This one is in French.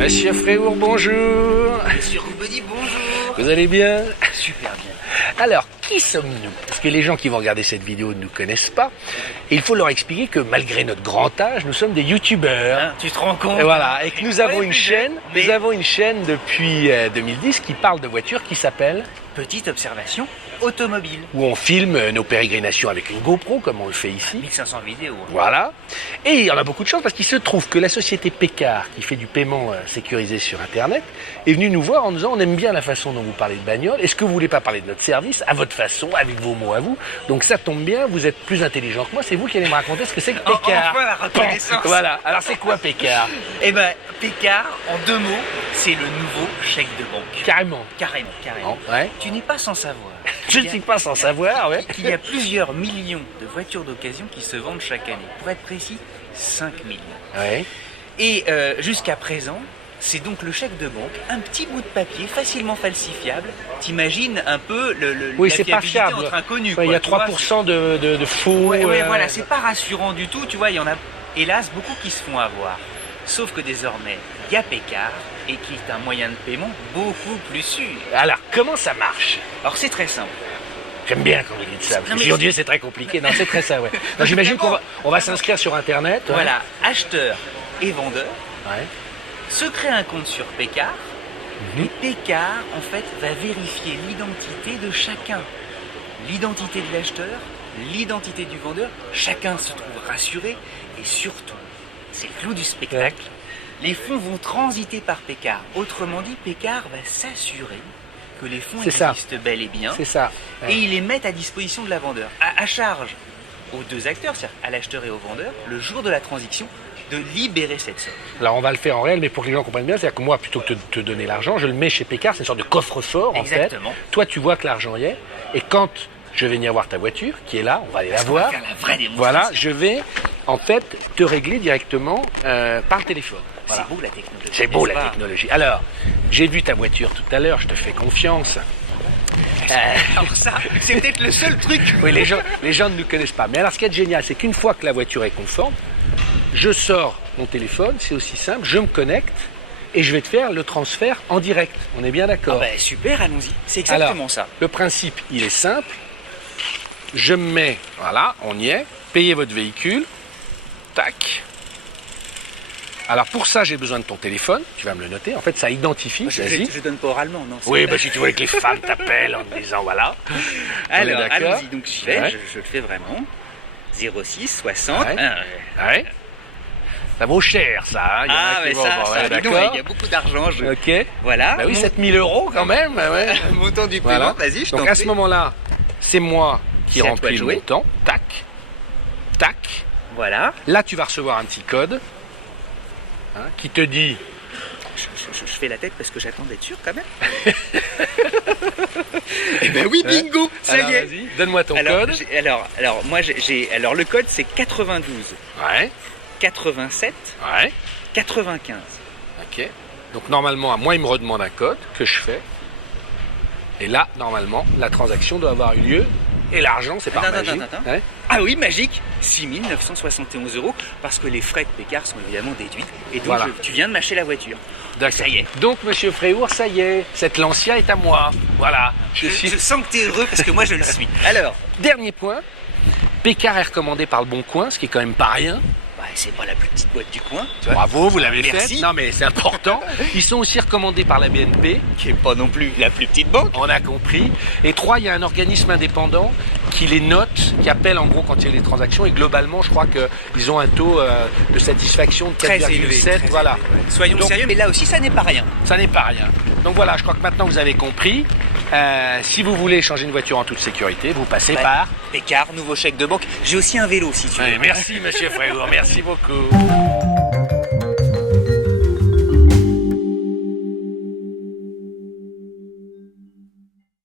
Monsieur Fréour, bonjour. Monsieur Roubedi, bonjour. Vous allez bien? Super bien. Alors, qui sommes-nous? Parce que les gens qui vont regarder cette vidéo ne nous connaissent pas. Et il faut leur expliquer que malgré notre grand âge, nous sommes des youtubeurs. Hein, tu te rends compte? Et voilà, et que nous avons une chaîne, mais- nous avons une chaîne depuis 2010 qui parle de voitures qui s'appelle, Petite observation automobile. où on filme nos pérégrinations avec une GoPro, comme on le fait ici. 1500 vidéos. Voilà. Et il y en a beaucoup de chance parce qu'il se trouve que la société Pécard, qui fait du paiement sécurisé sur Internet, est venue nous voir en nous disant on aime bien la façon dont vous parlez de bagnole. Est-ce que vous voulez pas parler de notre service à votre façon, avec vos mots à vous? Donc ça tombe bien, vous êtes plus intelligent que moi. C'est vous qui allez me raconter ce que c'est que Pécard. Enfin la reconnaissance. Voilà. Alors c'est quoi Pécard? Eh ben, Pécard, en deux mots, c'est le nouveau chèque de banque. Carrément. Carrément. Non, ouais. Tu n'es pas sans savoir. Je ne suis pas sans savoir, ouais. Qu'il y a plusieurs millions de voitures d'occasion qui se vendent chaque année. Pour être précis, 5 millions. Ouais. Et jusqu'à présent, c'est donc le chèque de banque, un petit bout de papier facilement falsifiable. T'imagines un peu Oui, la c'est pas fiabilité fiable. entre inconnus. Ouais, il y a quoi, tu vois, 3% de faux. Ouais, voilà, c'est pas rassurant du tout. Tu vois, il y en a, hélas, beaucoup qui se font avoir. Sauf que désormais, il y a Pécard, et qui est un moyen de paiement beaucoup plus sûr. Alors, comment ça marche? Alors c'est très simple. J'aime bien quand vous dites ça. Parce Non, que mais si on dit c'est très compliqué. Non, c'est très ça, ouais. Non, j'imagine qu'on va s'inscrire sur Internet. Ouais. Voilà, acheteur et vendeur Ouais. se crée un compte sur Pécard, et Pécard, en fait, va vérifier l'identité de chacun. L'identité de l'acheteur, l'identité du vendeur, chacun se trouve rassuré, et surtout, c'est le clou du spectacle, les fonds vont transiter par Pécard. Autrement dit, Pécard va s'assurer que les fonds C'est ça. existent bel et bien, C'est ça. et ils les mettent à disposition de la vendeur, à charge aux deux acteurs, c'est-à-dire à l'acheteur et au vendeur, le jour de la transaction, de libérer cette somme. Alors on va le faire en réel, mais pour que les gens comprennent bien, c'est-à-dire que moi, plutôt que de te donner l'argent, je le mets chez Pécard, c'est une sorte de coffre-fort en fait. Exactement. Toi, tu vois que l'argent y est, et quand je vais venir voir ta voiture, qui est là, on va aller la On va voir. faire la vraie démonstration. Voilà, je vais en fait te régler directement par le téléphone. Voilà. C'est beau la technologie. C'est beau n'est-ce la pas? technologie. Alors, j'ai vu ta voiture tout à l'heure, je te fais confiance. Alors ça, c'est peut-être le seul truc. Oui, les gens ne nous connaissent pas. Mais alors, ce qui est génial, c'est qu'une fois que la voiture est conforme, je sors mon téléphone, c'est aussi simple, je me connecte et je vais te faire le transfert en direct. On est bien d'accord? Ben super, allons-y. C'est exactement Alors, ça. le principe, il est simple. Je me mets, voilà, on y est. Payez votre véhicule. Tac. Alors, pour ça, j'ai besoin de ton téléphone. Tu vas me le noter. En fait, ça identifie. Vas-y. Je donne pas oralement, non. Oui, bah, si tu vois que les femmes t'appellent en te disant, voilà. Alors, On est d'accord? allons-y. Donc j'y vais, Ouais. je le fais vraiment. 06 60. Ouais. Ah, Ouais. Ça vaut cher, ça. Hein. Il y en a ah qui mais vont- ça, bon, ça, ouais, dis donc, d'accord. il y a beaucoup d'argent. Ok. Voilà. Bah oui, mon- 7000 € quand même. Ouais. montant du Voilà. paiement, vas-y, je t'en Donc à prie. ce moment-là, c'est moi qui C'est à toi remplis de le jouer. montant. Tac. Tac. Voilà. Là, tu vas recevoir un petit code hein, qui te dit. Je fais la tête parce que j'attends d'être sûr quand même. Eh ben oui, bingo, ça Alors, y est. vas-y, donne-moi ton Alors, code. alors le code c'est 92 Ouais. 87 Ouais. 95. Ok. Donc normalement, moi, il me redemande un code que je fais. Et là, normalement, la transaction doit avoir eu lieu. Et l'argent, c'est par Attends, magie. attends. Ouais. Ah oui, magique, 6 971 € parce que les frais de Pécard sont évidemment déduits. Et donc Voilà. tu viens de m'acheter la voiture. D'accord. Ça y est. Donc, monsieur Fréour, ça y est, cette Lancia est à moi. Voilà. Je sens que tu es heureux parce que moi je le suis. Alors, Dernier point. Pécard est recommandé par le Bon Coin, ce qui est quand même pas rien. bah, c'est pas la plus petite boîte du coin. Tu vois. Bravo, vous l'avez fait. Merci. Non, mais c'est important. Ils sont aussi recommandés par la BNP. Qui est pas non plus la plus petite banque. On a compris. Et 3, il y a un organisme indépendant qui les note, qui appelle en gros quand il y a des transactions. Et globalement, je crois qu'ils ont un taux de satisfaction de Très élevé. 4,7. très Voilà. élevé, ouais. Soyons Donc, sérieux, mais là aussi ça n'est pas rien. ça n'est pas rien. Donc voilà, je crois que maintenant vous avez compris. Si vous voulez changer une voiture en toute sécurité, vous passez Ouais. par... Pécard, nouveau chèque de banque. J'ai aussi un vélo si tu veux. Ouais, merci monsieur Fréour, merci beaucoup.